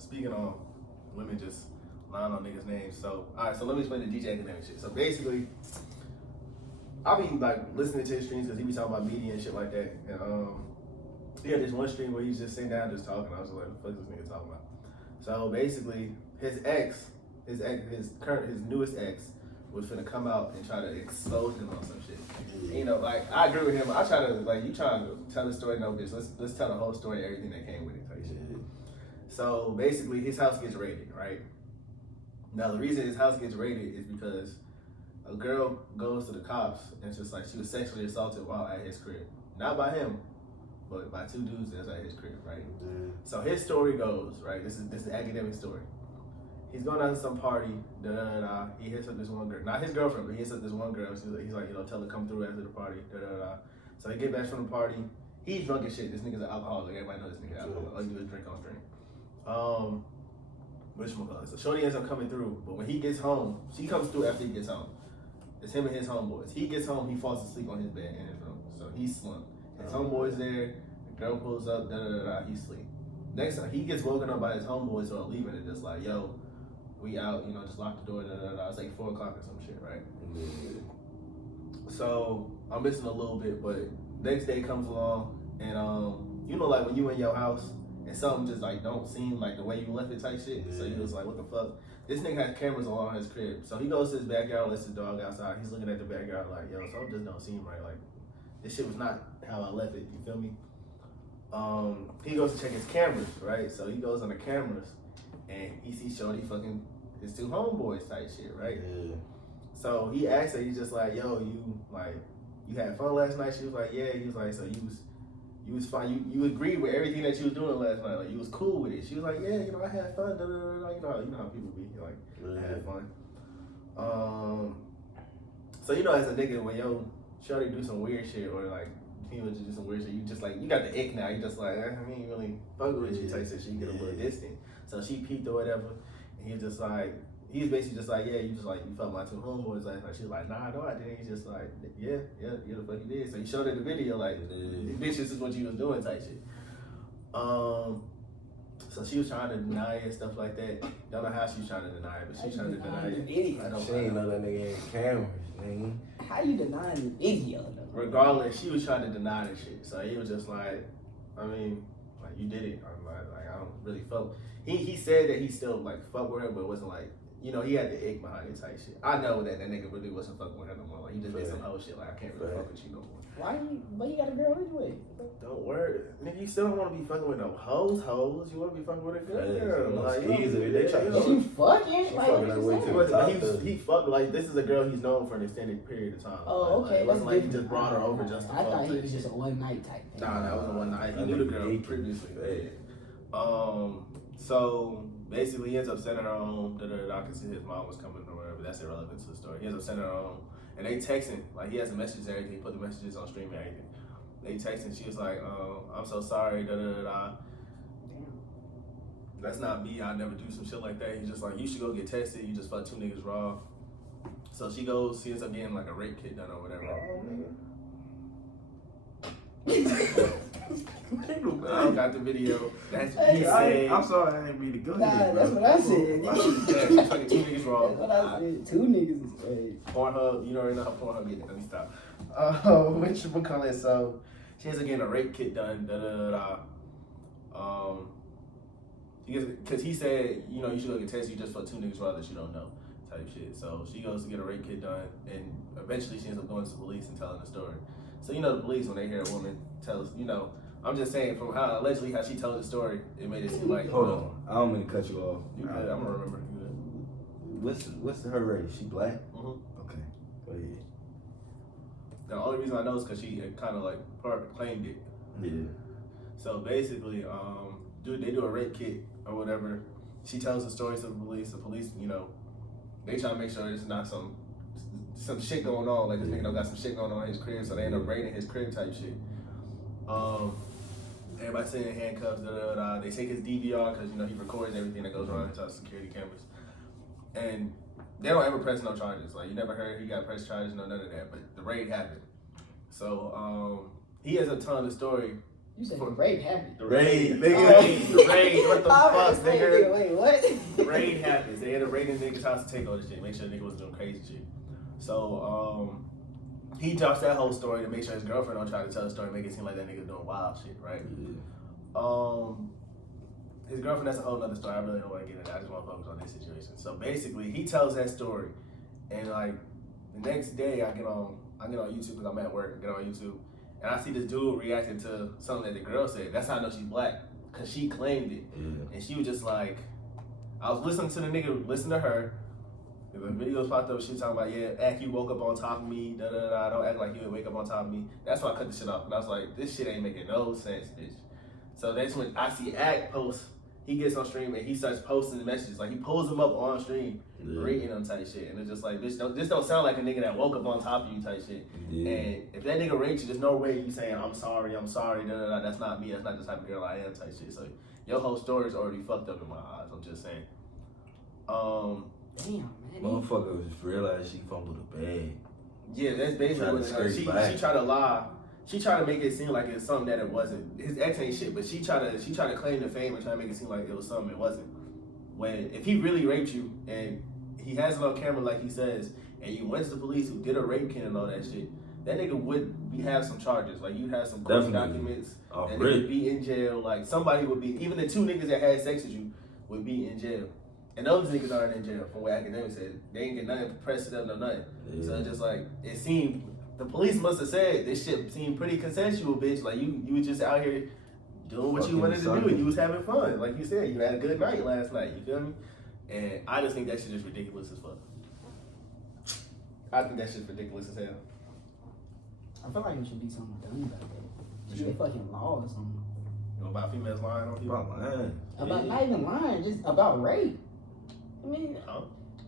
speaking on women just lying on niggas' names. So, alright, so let me explain the DJ Akademiks shit. So basically, I be like listening to his streams because he be talking about media and shit like that. And he had this one stream where he's just sitting down just talking. I was just like, what the fuck is this nigga talking about? So basically, his newest ex was finna come out and try to expose him on some shit. And, you know, like I agree with him. I try to like you trying to tell the story, no bitch. Let's tell the whole story, everything that came with it, type shit. So basically, his house gets raided, right? Now the reason his house gets raided is because a girl goes to the cops and it's just like she was sexually assaulted while at his crib, not by him, but by two dudes that's at his crib, right? So his story goes, right? This is an academic story. He's going out to some party, he hits up this one girl, not his girlfriend, but he hits up this one girl. He's like, you know, tell her to come through after the party, So they get back from the party. He's drunk as shit. This nigga's an alcoholic. Everybody knows this nigga alcoholic. All you do is drink on stream. So Shorty ends up coming through, but when he gets home, she comes through after he gets home. It's him and his homeboys. He gets home, he falls asleep on his bed in his room. So he's slumped. His homeboy's there, the girl pulls up, he's asleep. Next time, he gets woken up by his homeboys who are leaving and just like, yo, we out, you know, just lock the door, It's like 4 o'clock or some shit, right? So I'm missing a little bit, but next day comes along and you know, like when you in your house and something just like don't seem like the way you left it type shit. So he was like, what the fuck? This nigga has cameras along his crib. So he goes to his backyard, lets his dog outside. He's looking at the backyard like, yo, something just don't seem right. Like, this shit was not how I left it, you feel me? He goes to check his cameras, right? So he goes on the cameras and he sees Shorty fucking his two homeboys type shit, right? Yeah. So he asked her, he's just like, yo, you had fun last night? She was like, yeah. He was like, so you was fine. You agreed with everything that you was doing last night. Like you was cool with it. She was like, yeah, you know, I had fun. You know how people be. Like, I had fun. So you know, as a nigga, when yo Shorty do some weird shit or like he was do some weird shit, you just like you got the ick now. You just like I mean, really fuck with you type shit. She get a little distant. So she peeped or whatever, and he was just like. He's basically just like, yeah, you fucked my two homeboys last night. She was like, nah, no, I didn't. He's just like, yeah, the fuck you did. So he showed her the video, like, bitch, this is what you was doing type shit. So she was trying to deny it and stuff like that. Don't know how she was trying to deny it, but she was trying to deny it. She ain't know that nigga ain't cameras, man. How you denying the video though? Regardless, she was trying to deny the shit. So he was just like, I mean, like, you did it. I'm like, I don't really fuck. He said that he still, like, fuck with her, but it wasn't like, you know, he had the ick behind it type shit. I know that nigga really wasn't fucking with her no more. Like, he just did some whole shit. Like, I can't really fuck with you no more. But you got a girl anyway. Don't worry. Nigga, you still don't want to be fucking with no hoes. You want to be fucking with a good girl. Like, she fucking? Like, he fucked, like, this is a girl he's known for an extended period of time. Oh, okay. Like, it wasn't like he just brought her over just to fuck. I thought he was just a one night type thing. Nah, that wasn't one night. He knew the girl previously. So basically, he ends up sending her home. Because his mom was coming or whatever. That's irrelevant to the story. He ends up sending her home, and they texting. Like he has the messages and everything. He put the messages on stream and everything. They texting. She was like, "I'm so sorry." That's not me. I never do some shit like that. He's just like, you should go get tested. You just fucked 2 niggas raw. So she goes. She ends up getting like a rape kit done or whatever. I got the video. That's what he said. I'm sorry, I didn't mean to go ahead. That's what I said. Yeah, fucking 2 niggas raw. That's what I said. 2 niggas is crazy. Pornhub, you already know how Pornhub get it. Let me stop. Which you call it? So she ends up getting a rape kit done. Because he said, you know, you should go get tested. You just fuck 2 niggas raw that you don't know, type shit. So she goes to get a rape kit done, and eventually she ends up going to the police and telling the story. So you know the police, when they hear a woman tell us, you know, I'm just saying from how allegedly how she told the story, it made it seem like. Hold on, I don't mean to cut you off. You good? I'm gonna remember. What's her race? She black? Mm-hmm. Okay, go ahead. The only reason I know is because she kind of like claimed it. Yeah. So basically, they do a rape kit or whatever. She tells the story to the police. The police, you know, they try to make sure there's not some shit going on, like this nigga don't got some shit going on in his crib, so they end up raiding his crib type shit. Everybody sitting in handcuffs, they take his DVR because, you know, he records everything that goes on inside security cameras. And they don't ever press no charges. Like, you never heard he got pressed charges, no, none of that, but the raid happened. So he ends up telling the story You said rape happened. The Raid, raid, nigga. the raid. What the I fuck, was like, nigga? Wait, what? The raid happens. They had a raid in the nigga's house to take all this shit, make sure the nigga was doing crazy shit. So, he drops that whole story to make sure his girlfriend don't try to tell the story, make it seem like that nigga's doing wild shit, right? Yeah. His girlfriend, that's a whole nother story. I really don't want to get into that. I just want to focus on this situation. So basically, he tells that story, and like the next day, I get on YouTube because I'm at work. I get on YouTube, and I see this dude reacting to something that the girl said. That's how I know she's black, cause she claimed it, and she was just like, I was listening to the nigga, listen to her. The videos popped up. She was talking about, yeah, act you woke up on top of me, da da da. Don't act like you would wake up on top of me. That's why I cut the shit off, and I was like, this shit ain't making no sense, bitch. So that's when I see Act post. He gets on stream and he starts posting the messages. Like, he pulls them up on stream, reading them type shit. And it's just like, bitch, this don't sound like a nigga that woke up on top of you type shit. Yeah. And if that nigga raped you, there's no way you saying, I'm sorry, da da da. That's not me. That's not the type of girl I am type shit. So your whole story is already fucked up in my eyes. I'm just saying. Damn, man. Motherfucker just realized she fumbled a bag. Yeah, that's basically what it is. She tried to lie. She tried to make it seem like it's something that it wasn't. His ex ain't shit, but she tried to claim the fame and try to make it seem like it was something it wasn't. When if he really raped you and he has it on camera like he says, and you went to the police who did a rape kit and all that shit, that nigga would have some charges. Like, you'd have some court documents, and they would be in jail. Like, somebody would be, even the two niggas that had sex with you would be in jail. And those niggas aren't in jail, from what Akademiks said. They ain't get nothing pressed up, no nothing. Yeah. So it's just like, it seemed, the police must have said this shit seemed pretty consensual, bitch. Like, you was just out here doing what you wanted to do, and you was having fun. Like you said, you had a good night last night, you feel me? And I just think that shit is ridiculous as fuck. I think that shit's ridiculous as hell. I feel like there should be something done about that. Should be a fucking law or something. You know, about females lying on people? About lying. About not even lying, just about rape. I mean,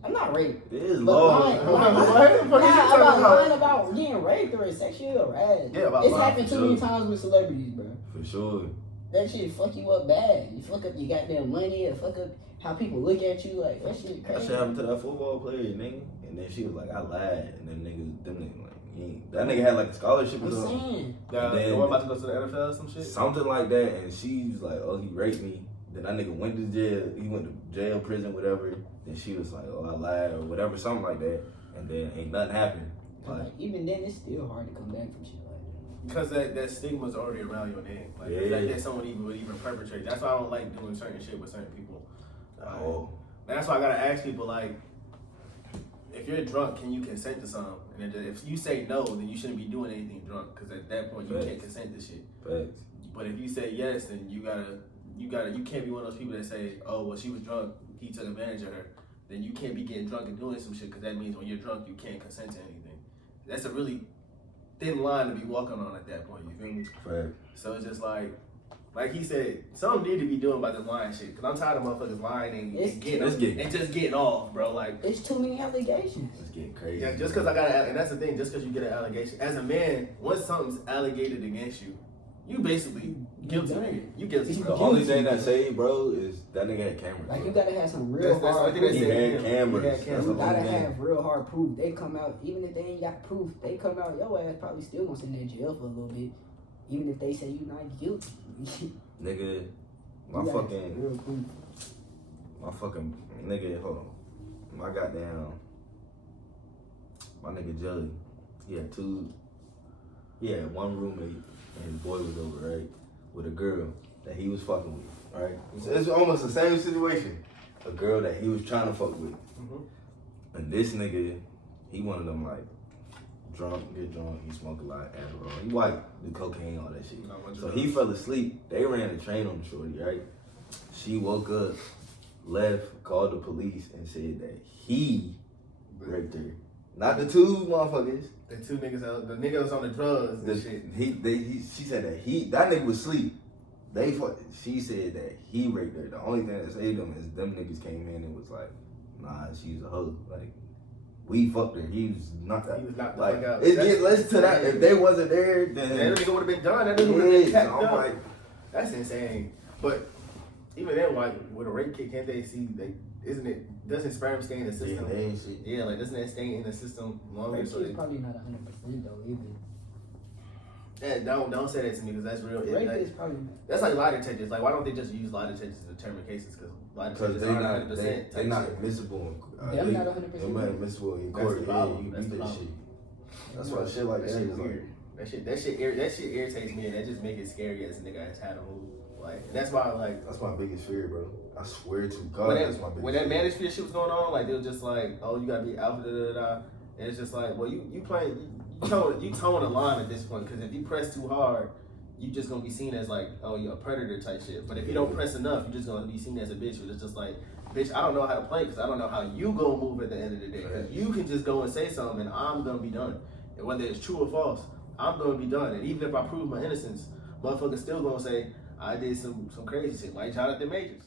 I'm not raped. It is But law. lying, What? about lying about getting raped or sexual harassed. Yeah, about it's lying, happened too many times with celebrities, bro. For sure. That shit fuck you up bad. You fuck up your goddamn money, or fuck up how people look at you. Like, that shit crazy. That shit happened to that football player, nigga. And then she was like, I lied. And them niggas like, that nigga had like a scholarship or I'm something. saying. The one about to go to the NFL or some shit? Something like that. And she was like, oh, he raped me. Then that nigga went to jail. He went to jail, prison, whatever. Then she was like, oh, I lied or whatever, something like that. And then ain't nothing happened. Like, even then, it's still hard to come back from shit like that. Because that stigma's already around your name. Like, the fact that someone would even perpetrate. That's why I don't like doing certain shit with certain people. And that's why I gotta ask people, like, if you're drunk, can you consent to something? And if you say no, then you shouldn't be doing anything drunk. Because at that point, you can't consent to shit. Facts. But if you say yes, then you can't be one of those people that say, oh, well, she was drunk, he took advantage of her. Then you can't be getting drunk and doing some shit, because that means when you're drunk, you can't consent to anything. That's a really thin line to be walking on at that point, you feel me? Right. So it's just like he said, something need to be doing about this lying shit. Because I'm tired of motherfuckers lying and just getting off, bro. Like, it's too many allegations. It's getting crazy. Yeah, just because and that's the thing, just because you get an allegation. As a man, once something's allegated against you, you basically guilty, nigga. You guilty, bro. The only thing that saved, bro, is that nigga had cameras. Like, you gotta have some real hard proof. He had cameras. You gotta have real hard proof. They come out, even if they ain't got proof, they come out, your ass probably still gonna sit in jail for a little bit. Even if they say you not guilty. Nigga, my fucking nigga, hold on. My nigga Jelly, he had one roommate and his boy was over, right? With a girl that he was fucking with, right? It's almost the same situation. A girl that he was trying to fuck with. Mm-hmm. And this nigga, he one of them, like, get drunk, he smoke a lot, Adderall. He white, do cocaine, all that shit. So he fell asleep. They ran a train on the shorty, right? She woke up, left, called the police, and said that he raped her. Not the two motherfuckers. The two niggas out, the nigga was on the drugs and shit. She said that nigga was asleep. She said that he raped her. The only thing that saved them is them niggas came in and was like, nah, she's a hoe. Like, we fucked her. He was not that. He was not like, it get less to that. If they wasn't there, then that nigga would have been done. That nigga would have been kept up. Like, that's insane. But even then, like, with a rape kit, can't they see? Doesn't sperm stay in the system? Yeah, like, doesn't that stay in the system longer? Rape kit's probably not 100% though either. Yeah, don't say that to me because that's real. Rape is probably. That's like lie detectors. Like, why don't they just use lie detectors to determine cases? Because lie detectors they're aren't not 100%. they're not admissible. They're not 100%. They're not admissible in court. That's the Yeah, problem. you That's beat the that problem. shit. That's why shit like that shit is weird. like. That shit irritates me, and that just make it scary as a nigga that's had a move. Like, that's why, like, That's my biggest fear, bro. I swear to God, when that's my biggest when that fear. manosphere shit was going on, like, they were just like, oh, you gotta be alpha, da da da. And it's just like, well, you towing a line at this point, because if you press too hard, you just gonna be seen as like, oh, you're a predator type shit. But if you don't press enough, you're just gonna be seen as a bitch. It's just like, bitch, I don't know how to play because I don't know how you gonna move at the end of the day. Because you can just go and say something and I'm gonna be done. And whether it's true or false, I'm gonna be done. And even if I prove my innocence, motherfuckers still gonna say I did some crazy shit, like Jonathan Majors.